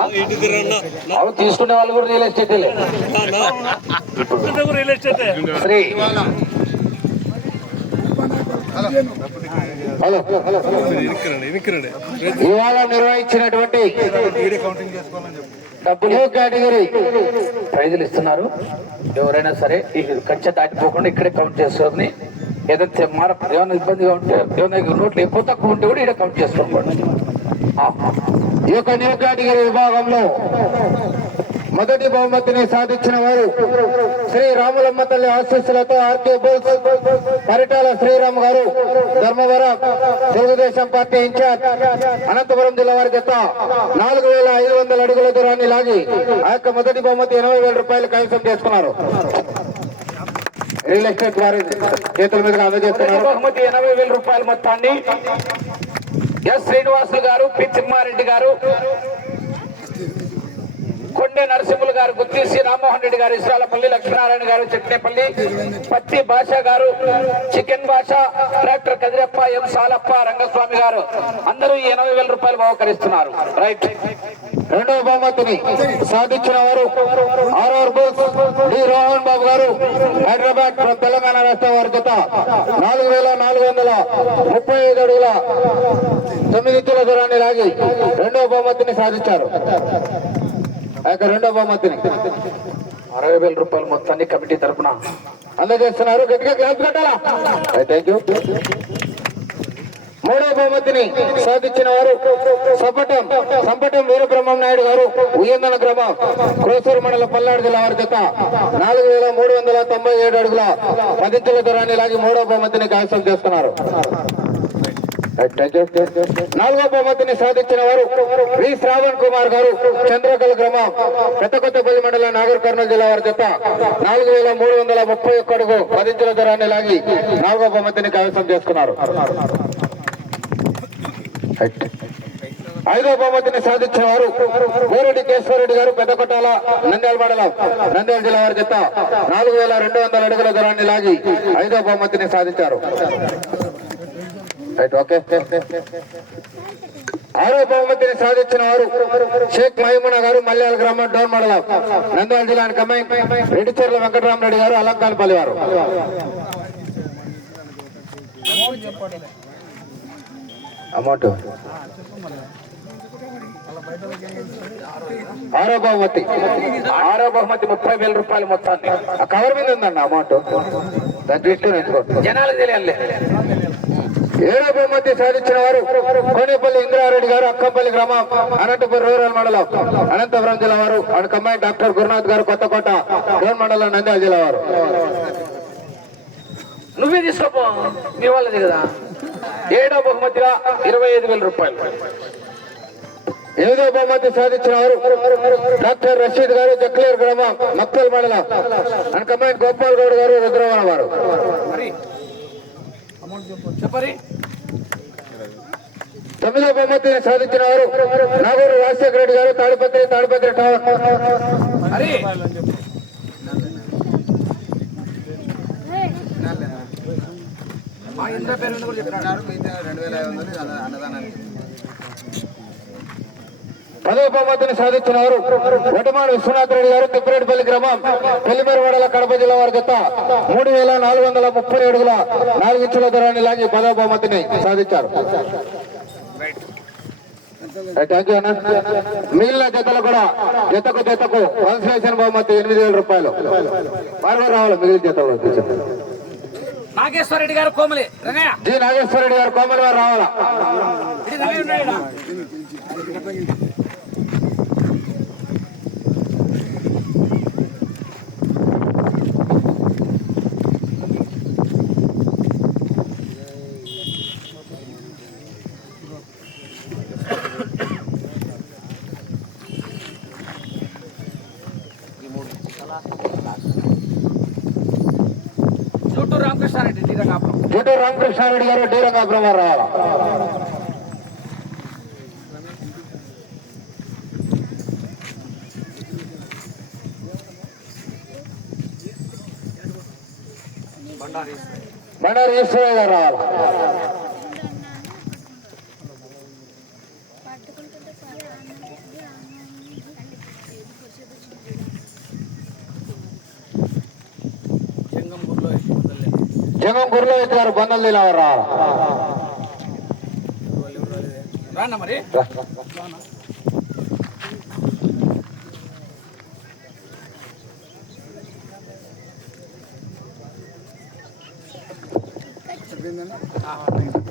అవి తీసుకునే వాళ్ళు కూడా రియల్ ఎస్టేట్ శ్రీ హలో ఇవాళ నిర్వహించినటువంటి డబ్బులు కేటగిరీ ప్రైజులు ఇస్తున్నారు. ఎవరైనా సరే ఈ కంచె దాటిపోకుండా ఇక్కడే కౌంట్ చేసుకొని ఏదైతే ఏమైనా ఇబ్బందిగా ఉంటే ఏమైనా నోట్లు ఎక్కువ తక్కువ ఉంటే కూడా ఇక్కడ కౌంట్ చేసుకోండి. ఈ యొక్క న్యూ కేటగిరీ విభాగంలో మొదటి బహుమతిని సాధించిన వారు శ్రీ రాములమ్మ తల్లి ఆశీస్సులతో ఆర్కే బోల్స్ పరిటాల శ్రీరామ్ గారు, ధర్మవరం తెలుగుదేశం పార్టీ ఇన్ఛార్జ్, అనంతపురం జిల్లా వారి జత 4500 అడుగుల దూరాన్ని లాగి ఆ యొక్క మొదటి బహుమతి 80,000 రూపాయలు కైవసం చేసుకున్నారు. రియల్ ఎస్టేట్ వారి చేతుల మీదుగా అందజేస్తున్నారు. బహుమతి 80,000 రూపాయల మొత్తాన్ని ఎస్ శ్రీనివాసులు గారు, పి తిమ్మారెడ్డి గారు, కొండే నరసింహులు గారు, గుత్తిసి రామ్మోహన్ రెడ్డి గారు, ఇస్రాలపల్లి లక్ష్మీనారాయణ గారు, చెట్నేపల్లి, పత్తి భాష గారు, చికెన్ భాష, డాక్టర్ కదిరప్ప, ఎం సాలప్ప, రంగస్వామి గారు అందరూ 80,000 రూపాయలు బహుకరిస్తున్నారు. రైట్. రెండవ బహుమతిని సాధించిన వారు ఆర్ఆర్ బోస్ డి రోహన్ బాబు గారు, హైదరాబాద్ తెలంగాణ రాష్ట్ర వారి జత 4,435 అడుగుల 9 ఇంచుల దూరాన్ని లాగి రెండవ బహుమతిని సాధించారు. ఆ యొక్క రెండవ బహుమతిని 60,000 రూపాయలు మొత్తాన్ని కమిటీ తరఫున అందజేస్తున్నారు. గట్టిగా క్లాస్ కట్టాలా. Thank you. మూడవ బహుమతిని సాధించిన వారు సంపటం వీరబ్రహ్మం నాయుడు గారు, ఉయ్యందన గ్రామం, క్రోసూరు మండలం, పల్నాడు జిల్లా వారి జత 4,397 అడుగుల 10 ఇంచుల దూరాన్ని లాగి మూడవ బహుమతిని కైవసం చేస్తున్నారు. నాలుగో బహుమతిని సాధించిన వారు వి శ్రావణ్ కుమార్ గారు, చంద్రకల్ గ్రామం, పెద్దకొత్తపల్లి మండలం, నాగర్ కర్నూలు జిల్లా వారి జత 4,331 అడుగు 10 ఇంచుల దూరాన్ని లాగి నాలుగో బహుమతిని కైవసం చేసుకున్నారు. ఐదో బహుమతిని సాధించిన వారు ఊరెడ్డి కేశవరెడ్డి గారు, పెద్దకొట్టాల, నంద్యాల మండలం, నంద్యాల జిల్లా వారి జత 4,200 అడుగుల దూరాన్ని లాగి ఐదో బహుమతిని సాధించారు. ఆరో బహుమతిని సాధించిన వారు షేక్ మహిమునా గారు, మల్యాల గ్రామం, డోర్ మండలం, నంద్యాల జిల్లాని కమ్మాయి, రెడ్డిచెర్ల వెంకటరామరెడ్డి గారు, అలంకానపల్లి వారు. అమౌంట్ ఆరో బహుమతి 30,000 రూపాయలు మొత్తాన్ని. ఆ కవర్ మీద ఉందండి అమౌంట్, దాన్ని తీసుకుని జనాలు తెలియాలి. ఏడో బహుమతి సాధించిన వారు కోనేపల్లి ఇంద్రారెడ్డి గారు, అక్కంపల్లి గ్రామం, అనంతపురం రూరల్ మండలం, అనంతపురం జిల్లా వారు. ఆయన కమ్మాయి డాక్టర్ గురునాథ్ గారు, కొత్తకోట, డోన్ మండలం, నంద్యాల జిల్లా వారు. నువ్వే తీసుకోపో, మీ వాళ్ళది కదా. ఏడో బహుమతిగా 25,000 రూపాయలు. ఎనిమిదో బహుమతి సాధించిన వారు డాక్టర్ రషీద్ గారు, జక్లేర్ గ్రామం, మక్తల్ మండలం, ఆయన కమ్మాయి గోపాల్ గౌడ్ గారు, రుద్రవణ వారు. తొమ్మిదో బహుమతిని సాధించిన వారు నాగూరు రాజశేఖర రెడ్డి గారు, తాడిపత్రి టౌన్. పదవ బహుమతిని సాధించిన వారు వటమాడు విశ్వనాథ్ రెడ్డి గారు, తిప్పిరెడ్డిపల్లి గ్రామం, పెళ్లిమేరవాడల, కడప జిల్లా వారి జత 3,430 అడుగుల 4 ఇంచుల దూరాన్ని లాగి పదవ బహుమతిని సాధించారు. మిగిలిన జతలు కూడా జతకు కన్సలేషన్ బహుమతి 8,000 రూపాయలు. వారు రావాలి. మిగిలిన జతలు నాగేశ్వరరెడ్డి గారు, కోమలి, జి నాగేశ్వరరెడ్డి గారు, కోమలి వారు రావాలా. జూటూరు రామకృష్ణారెడ్డి గారు, డి రంగాపురం వారు రావాలా. బండారు ఈశ్వరయ్య గారు రావాలా. జగం గురులోహిత్ గారు బంధువులు తినవరా రాన్న మరి చెప్పిందని